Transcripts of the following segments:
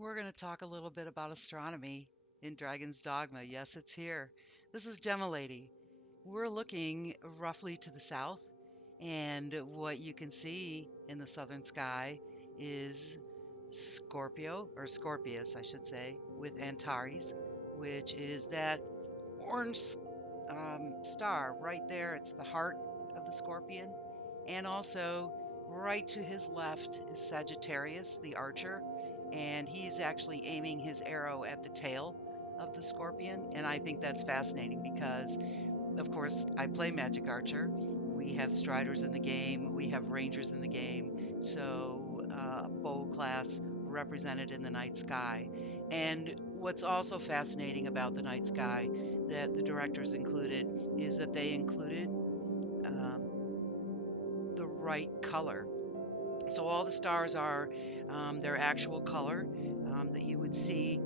We're going to talk a little bit about astronomy in Dragon's Dogma. Yes, it's here. This is Gemma Lady. We're looking roughly to the south, and what you can see in the southern sky is Scorpio, or Scorpius, I should say, with Antares, which is that orange star right there. It's the heart of the scorpion. And also, right to his left is Sagittarius, the archer, and he's actually aiming his arrow at the tail of the scorpion. And I think that's fascinating because, of course, I play Magic Archer. We have Striders in the game, we have Rangers in the game, so bow class represented in the night sky. And what's also fascinating about the night sky that the directors included is that they included um, the right color. So all the stars are their actual color that you would see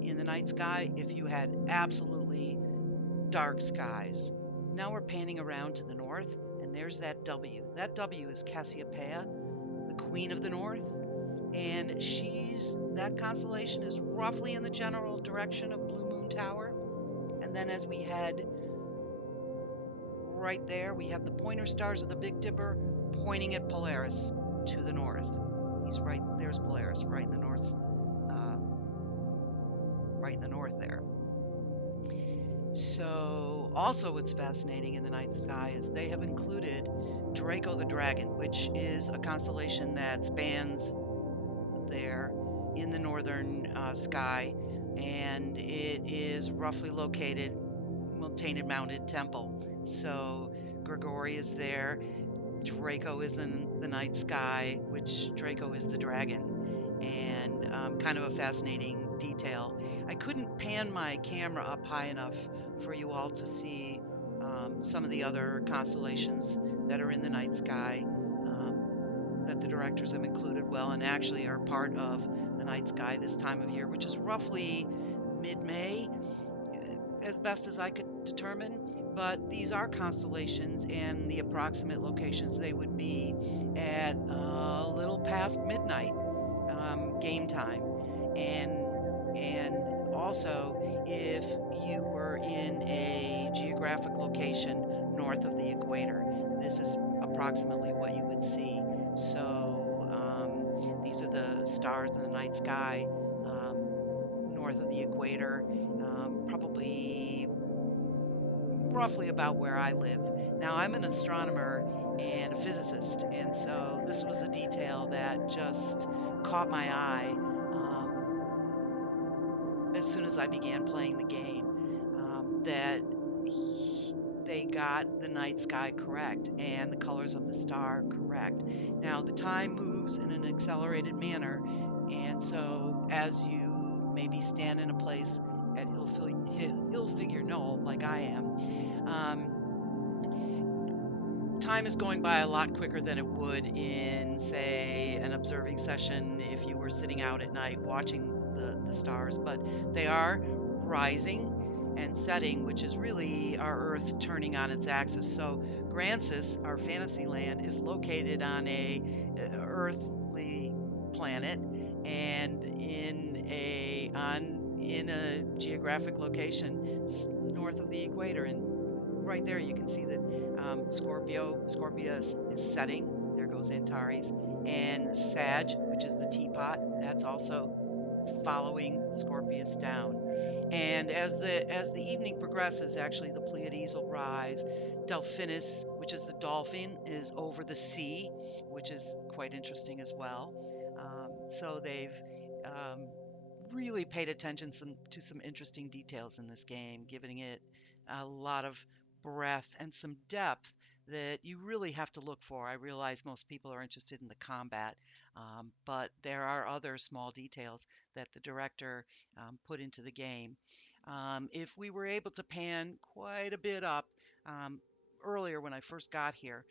in the night sky if you had absolutely dark skies. Now we're panning around to the north, and there's that W. That W is Cassiopeia, the queen of the north, and that constellation is roughly in the general direction of Blue Moon Tower. And then as we head right there, we have the pointer stars of the Big Dipper pointing at Polaris to the north. He's right there's Polaris right in the north, uh, right in the north there. So, also, what's fascinating in the night sky is they have included Draco the Dragon, which is a constellation that spans there in the northern sky, and it is roughly located, well, Tainted Mounted Temple. So, Grigori is there. Draco is in the night sky, which Draco is the dragon, and kind of a fascinating detail. I couldn't pan my camera up high enough for you all to see some of the other constellations that are in the night sky that the directors have included well and actually are part of the night sky this time of year, which is roughly mid May as best as I could determine. But these are constellations, and the approximate locations they would be at a little past midnight game time, and also if you were in a geographic location north of the equator, this is approximately what you would see. So these are the stars in the night sky north of the equator, probably roughly about where I live. Now, I'm an astronomer and a physicist, and so this was a detail that just caught my eye as soon as I began playing the game. That they got the night sky correct and the colors of the star correct. Now, the time moves in an accelerated manner, and so as you maybe stand in a place at Hill Figure Knoll, like I am, um, time is going by a lot quicker than it would in, say, an observing session if you were sitting out at night watching the stars. But they are rising and setting, which is really our Earth turning on its axis. So Grancis, our fantasy land, is located on a earthly planet and in a geographic location north of the equator. And right there you can see that Scorpius is setting. There goes Antares. And Sag, which is the teapot, that's also following Scorpius down. And as the evening progresses, actually the Pleiades will rise. Delphinus, which is the dolphin, is over the sea, which is quite interesting as well. So they've um, really paid attention to some interesting details in this game, giving it a lot of breadth and some depth that you really have to look for. I realize most people are interested in the combat, but there are other small details that the director put into the game. If we were able to pan quite a bit up earlier when I first got here,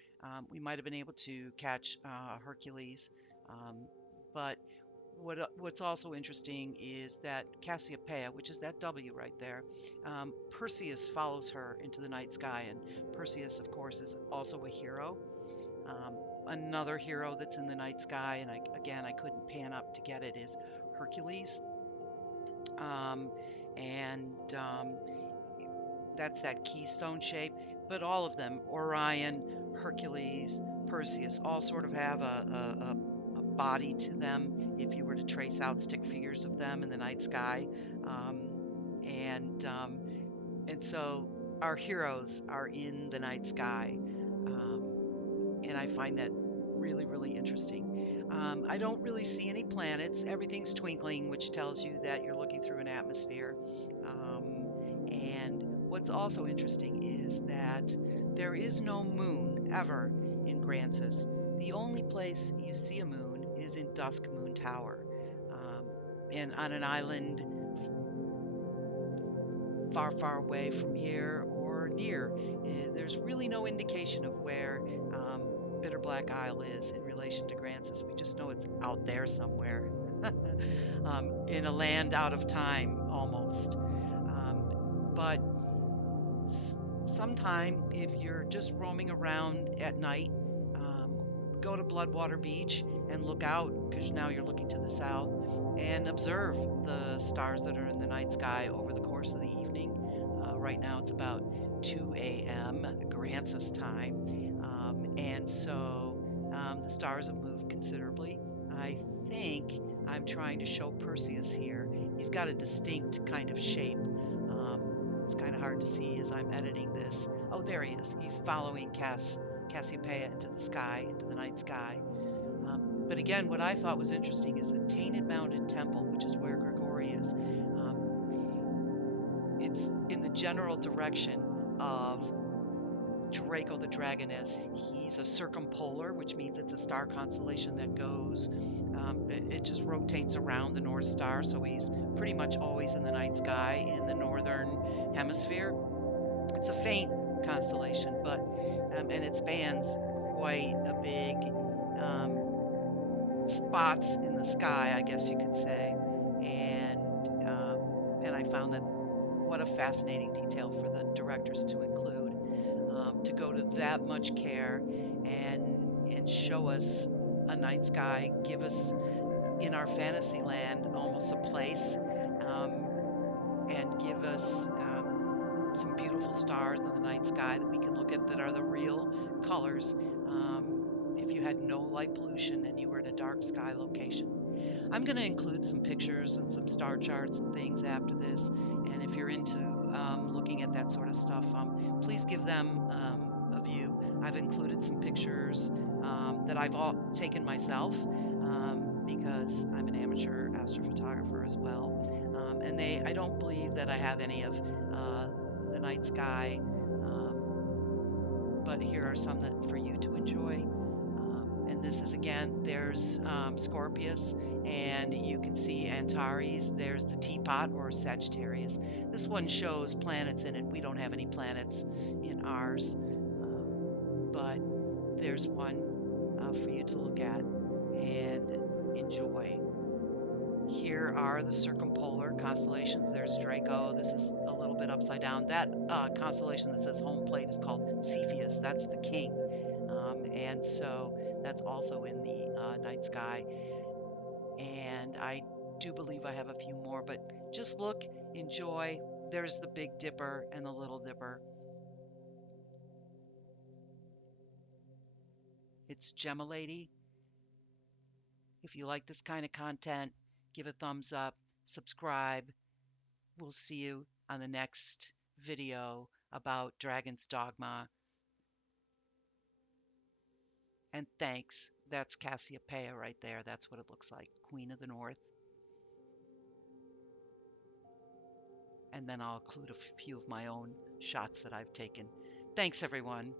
we might have been able to catch Hercules, um, but what's also interesting is that Cassiopeia, which is that W right there, Perseus follows her into the night sky, and Perseus, of course, is also a hero. Another hero that's in the night sky, and again, I couldn't pan up to get it, is Hercules. Um, and That's that keystone shape. But all of them, Orion, Hercules, Perseus, all sort of have a body to them if you were to trace out stick figures of them in the night sky. Um, and um, and so our heroes are in the night sky. Um, and I find that really, really interesting. I don't really see any planets. Everything's twinkling, which tells you that you're looking through an atmosphere. And what's also interesting is that there is no moon ever in Grancis. The only place you see a moon is in Dusk Moon Tower, um, and on an island far, far away from here or near. There's really no indication of where Bitter Black Isle is in relation to Grancis. We just know it's out there somewhere, in a land out of time almost. But sometime, if you're just roaming around at night, um, go to Bloodwater Beach and look out because now you're looking to the south and observe the stars that are in the night sky over the course of the evening. Right now it's about 2 a.m. Grancis time, the stars have moved considerably. I think I'm trying to show Perseus here. He's got a distinct kind of shape. It's kind of hard to see as I'm editing this. Oh, there he is. He's following Cassiopeia into the sky, into the night sky. But again, what I thought was interesting is the Tainted Mounted Temple, which is where Grigori is. It's in the general direction of Draco the Dragoness. He's a circumpolar, which means it's a star constellation that goes, it just rotates around the North Star. So he's pretty much always in the night sky in the northern hemisphere. It's a faint constellation, but and it spans quite a big um, spots in the sky, I guess you could say. And I found that what a fascinating detail for the directors to include, to go to that much care and show us a night sky, give us in our fantasy land almost a place, um, and give us some beautiful stars in the night sky that we can look at that are the real colors. If you had no light pollution and you were in a dark sky location. I'm going to include some pictures and some star charts and things after this. And if you're into looking at that sort of stuff, please give them a view. I've included some pictures that I've taken myself because I'm an amateur astrophotographer as well. I don't believe that I have any of the night sky, but here are some that for you to enjoy. And this is again, there's Scorpius, and you can see Antares. There's the teapot or Sagittarius. This one shows planets in it. We don't have any planets in ours, but there's one for you to look at and enjoy. Here are the circumpolar constellations. There's Draco. This is a little bit upside down. That constellation that says home plate is called Cepheus. That's the king. And so that's also in the night sky. And I do believe I have a few more, but just look, enjoy. There's the Big Dipper and the Little Dipper. It's Gemma Lady. If you like this kind of content, give a thumbs up, subscribe. We'll see you on the next video about Dragon's Dogma. And thanks. That's Cassiopeia right there. That's what it looks like. Queen of the North. And then I'll include a few of my own shots that I've taken. Thanks, everyone.